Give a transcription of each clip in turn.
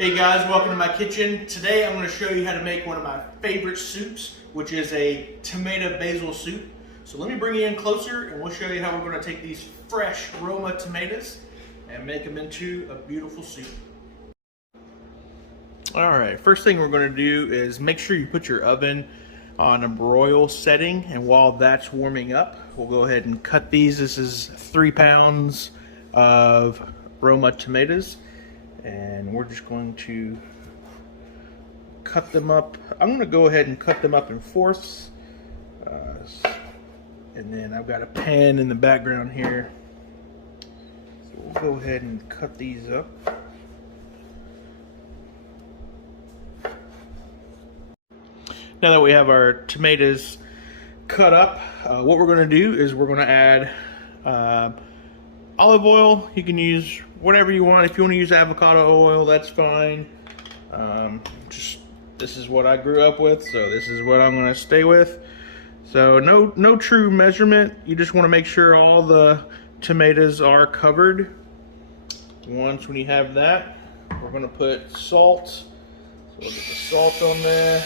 Hey guys, welcome to my kitchen. Today I'm going to show you how to make one of my favorite soups, which is a tomato basil soup. So let me bring you in closer and we'll show you how we're going to take these fresh Roma tomatoes and make them into a beautiful soup. Alright, first thing we're going to do is make sure you put your oven on a broil setting, and while that's warming up, we'll go ahead and cut these. This is 3 pounds of Roma tomatoes. And we're just going to cut them up. I'm going to go ahead and cut them up in fourths. And then I've got a pan in the background here. So we'll go ahead and cut these up. Now that we have our tomatoes cut up, what we're going to do is we're going to add olive oil. You can use whatever you want. If you want to use avocado oil, that's fine. This is what I grew up with, so this is what I'm going to stay with. So no true measurement. You just want to make sure all the tomatoes are covered. Once when you have that, we're going to put salt. So we'll get the salt on there.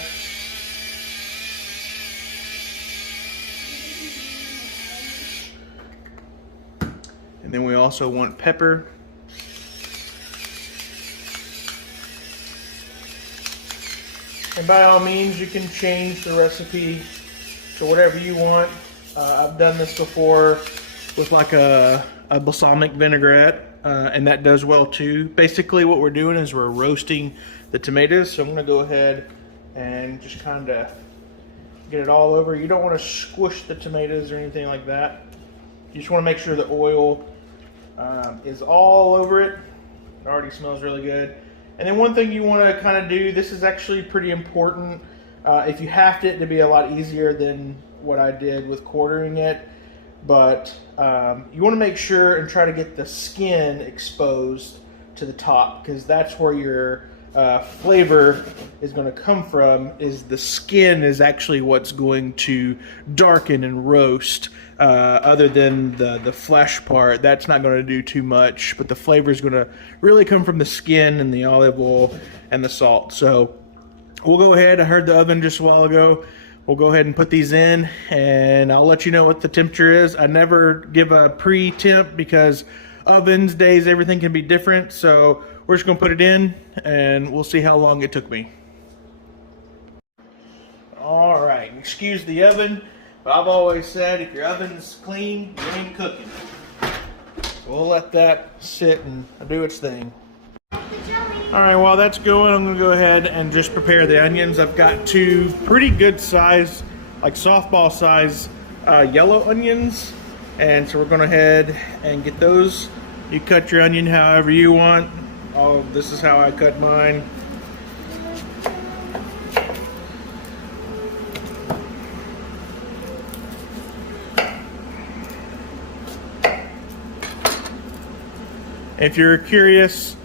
And then we also want pepper. And by all means, you can change the recipe to whatever you want. I've done this before with like a balsamic vinaigrette, and that does well too. Basically what we're doing is we're roasting the tomatoes. So I'm gonna go ahead and just kind of get it all over. You don't want to squish the tomatoes or anything like that. You just want to make sure the oil is all over it. It already smells really good. And then one thing you want to kind of do, this is actually pretty important. If you have it to be a lot easier than what I did with quartering it, but you want to make sure and try to get the skin exposed to the top, because that's where your flavor is going to come from. Is the skin is actually what's going to darken and roast. Other than the flesh part, that's not going to do too much, but the flavor is going to really come from the skin and the olive oil and the salt. So we'll go ahead. I heard the oven just a while ago. We'll go ahead and put these in, and I'll let you know what the temperature is. I never give a pre-temp because ovens, days, everything can be different. So we're just going to put it in and we'll see how long it took me. All right, excuse the oven. But I've always said, if your oven's clean, you ain't cooking. So we'll let that sit and do its thing. Alright, while that's going, I'm going to go ahead and just prepare the onions. I've got 2 pretty good size, like softball size, yellow onions. And so we're going to head and get those. You cut your onion however you want. Oh, this is how I cut mine. If you're curious,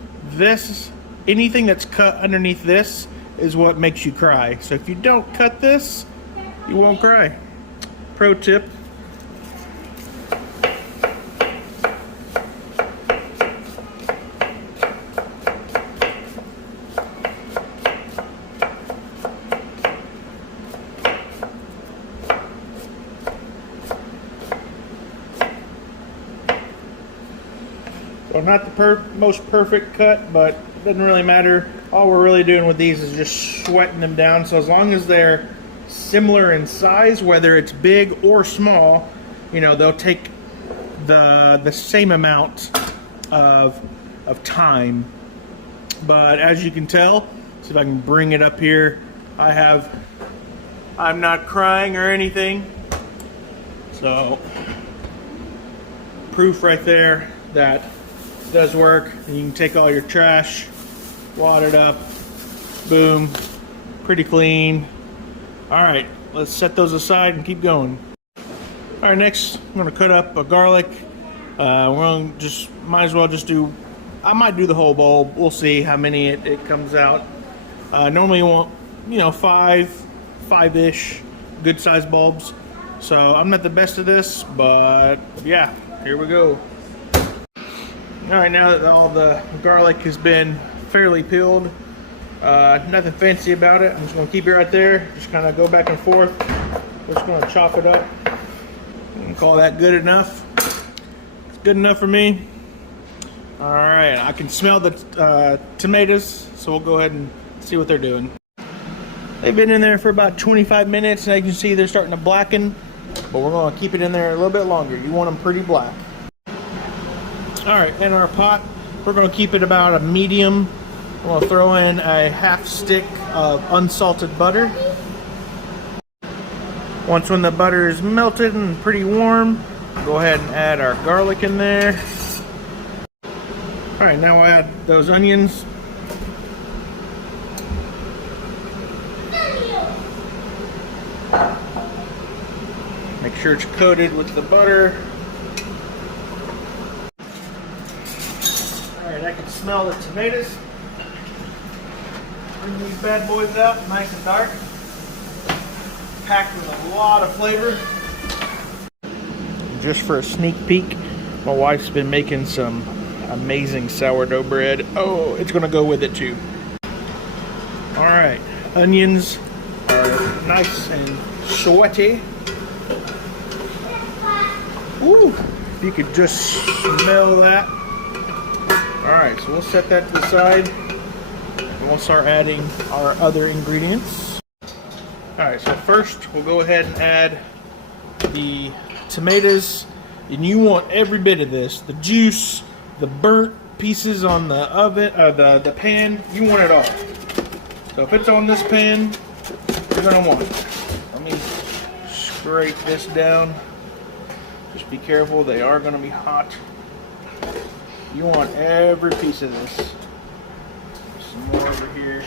anything that's cut underneath this is what makes you cry. So if you don't cut this, you won't cry. Pro tip. Well, not the most perfect cut, but it doesn't really matter. All we're really doing with these is just sweating them down. So as long as they're similar in size, whether it's big or small, you know, they'll take the same amount of time. But as you can tell, see if I can bring it up here. I'm not crying or anything. So proof right there that does work. And you can take all your trash, wad it up, boom, pretty clean. All right, let's set those aside and keep going. All right, next I'm gonna cut up a garlic. We're gonna might as well just do, I might do the whole bowl. We'll see how many it comes out. Normally you want, you know, five-ish good sized bulbs. So I'm not the best at this, but yeah, here we go. All right, now that all the garlic has been fairly peeled. Nothing fancy about it. I'm just gonna keep it right there. Just kind of go back and forth. We're just gonna chop it up and call that good enough. It's good enough for me. All right, I can smell the tomatoes, so we'll go ahead and see what they're doing. They've been in there for about 25 minutes, and you can see they're starting to blacken, but we're gonna keep it in there a little bit longer. You want them pretty black. All right, in our pot, we're gonna keep it about a medium. We'll throw in a half stick of unsalted butter. Once when the butter is melted and pretty warm, go ahead and add our garlic in there. All right, now we'll add those onions. Make sure it's coated with the butter. All right, I can smell the tomatoes. Bring these bad boys out, nice and dark. Packed with a lot of flavor. Just for a sneak peek, my wife's been making some amazing sourdough bread. Oh, it's gonna go with it too. All right, onions are nice and sweaty. Ooh, if you could just smell that. All right, so we'll set that to the side. And we'll start adding our other ingredients. All right, so first we'll go ahead and add the tomatoes. And you want every bit of this, the juice, the burnt pieces on the oven, the pan, you want it all. So if it's on this pan, you're gonna want it. Let me scrape this down. Just be careful, they are gonna be hot. You want every piece of this. Some more over here.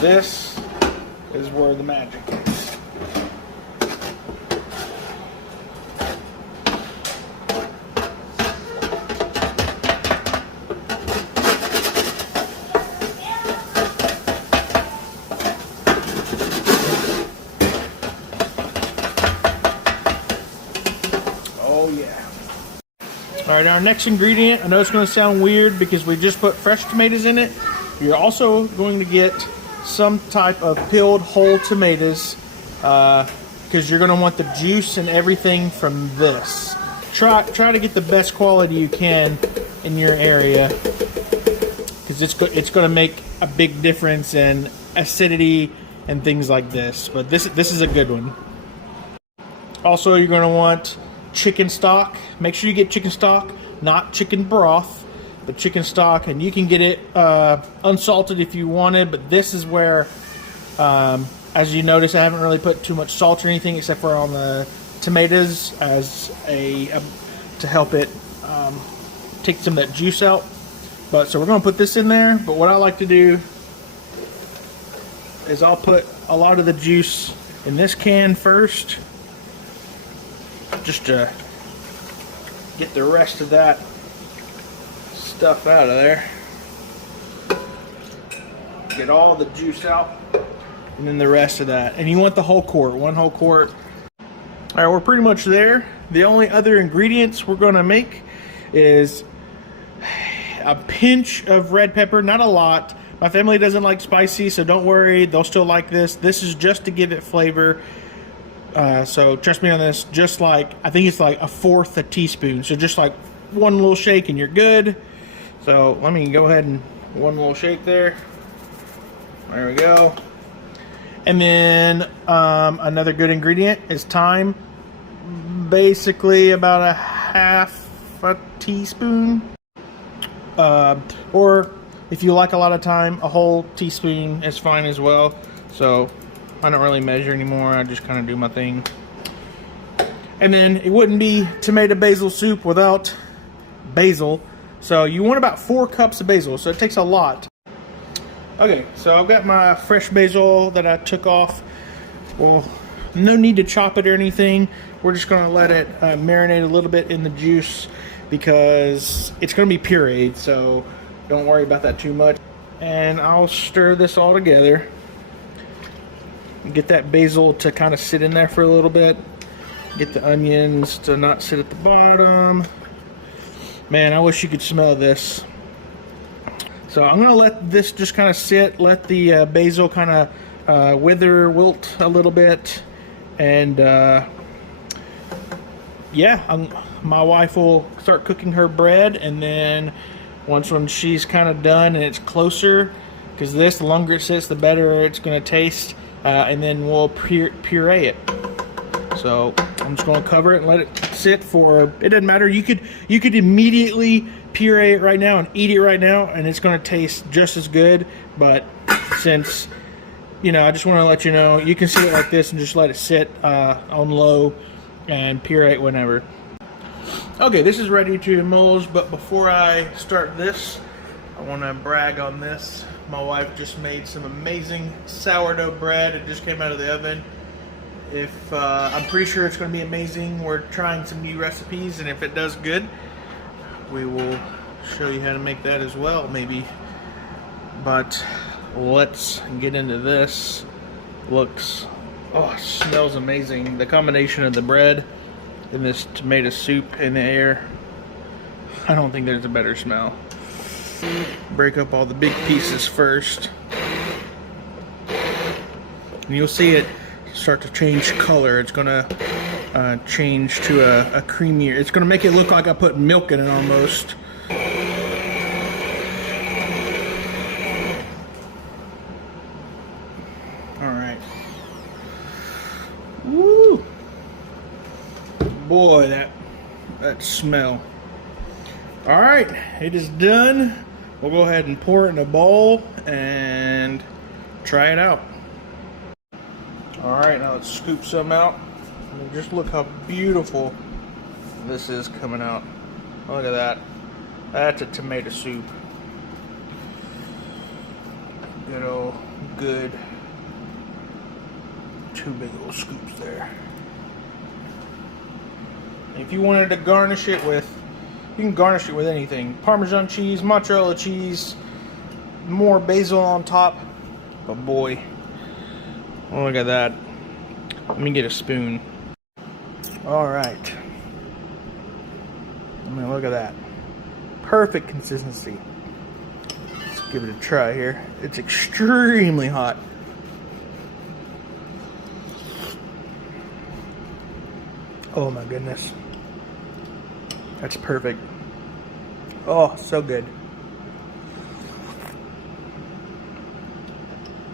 This is where the magic is. Oh yeah. All right, our next ingredient, I know it's going to sound weird because we just put fresh tomatoes in it. You're also going to get some type of peeled whole tomatoes because you're going to want the juice and everything from this. Try to get the best quality you can in your area because it's going to make a big difference in acidity and things like this. But this is a good one. Also, you're going to want chicken stock. Make sure you get chicken stock, not chicken broth, but chicken stock, and you can get it unsalted if you wanted, but this is where, as you notice, I haven't really put too much salt or anything except for on the tomatoes as to help it take some of that juice out. But so we're going to put this in there, but what I like to do is I'll put a lot of the juice in this can first, just to get the rest of that stuff out of there. Get all the juice out, and then the rest of that. And you want the whole quart, one whole quart. All right, we're pretty much there. The only other ingredients we're gonna make is a pinch of red pepper, not a lot. My family doesn't like spicy, so don't worry, they'll still like this. This is just to give it flavor. So trust me on this, just like, I think it's like 1/4 teaspoon. So just like one little shake and you're good. So let me go ahead and one little shake there. There we go. And then another good ingredient is thyme. Basically about a 1/2 teaspoon. Or if you like a lot of thyme, a whole teaspoon is fine as well. So I don't really measure anymore. I just kind of do my thing. And then it wouldn't be tomato basil soup without basil. So you want about 4 cups of basil. So it takes a lot. Okay, so I've got my fresh basil that I took off. Well, no need to chop it or anything. We're just going to let it marinate a little bit in the juice because it's going to be pureed. So don't worry about that too much. And I'll stir this all together. Get that basil to kind of sit in there for a little bit. Get the onions to not sit at the bottom. Man, I wish you could smell this. So I'm gonna let this just kind of sit, let the basil kind of wilt a little bit, and yeah, my wife will start cooking her bread, and then when she's kind of done and it's closer, because the longer it sits, the better it's gonna taste, and then we'll puree it. So I'm just gonna cover it and let it sit for. It doesn't matter. You could immediately puree it right now and eat it right now, and it's gonna taste just as good. But since I just want to let you know, you can see it like this and just let it sit on low and puree it whenever. Okay, this is ready to emulge, but before I start this, I want to brag on this. My wife just made some amazing sourdough bread. It just came out of the oven. I'm pretty sure it's going to be amazing. We're trying some new recipes, and if it does good, we will show you how to make that as well, maybe. But let's get into this. Smells amazing. The combination of the bread and this tomato soup in the air, I don't think there's a better smell. Break up all the big pieces first, and you'll see it start to change color. It's gonna change to a creamier. It's gonna make it look like I put milk in it almost. All right. Woo! Boy, that smell. All right, it is done. We'll go ahead and pour it in a bowl and try it out. All right, now let's scoop some out. I mean, just look how beautiful this is coming out. Look at that. That's a tomato soup. Good. Two big old scoops there. If you wanted to garnish it with, you can garnish it with anything. Parmesan cheese, mozzarella cheese, more basil on top. But boy, look at that. Let me get a spoon. All right. I mean, look at that. Perfect consistency. Let's give it a try here. It's extremely hot. Oh my goodness. That's perfect. Oh, so good.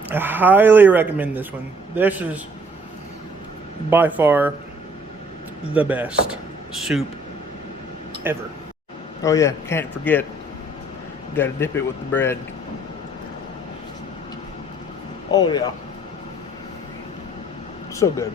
I highly recommend this one. This is by far the best soup ever. Oh yeah, can't forget, gotta dip it with the bread. Oh yeah. So good.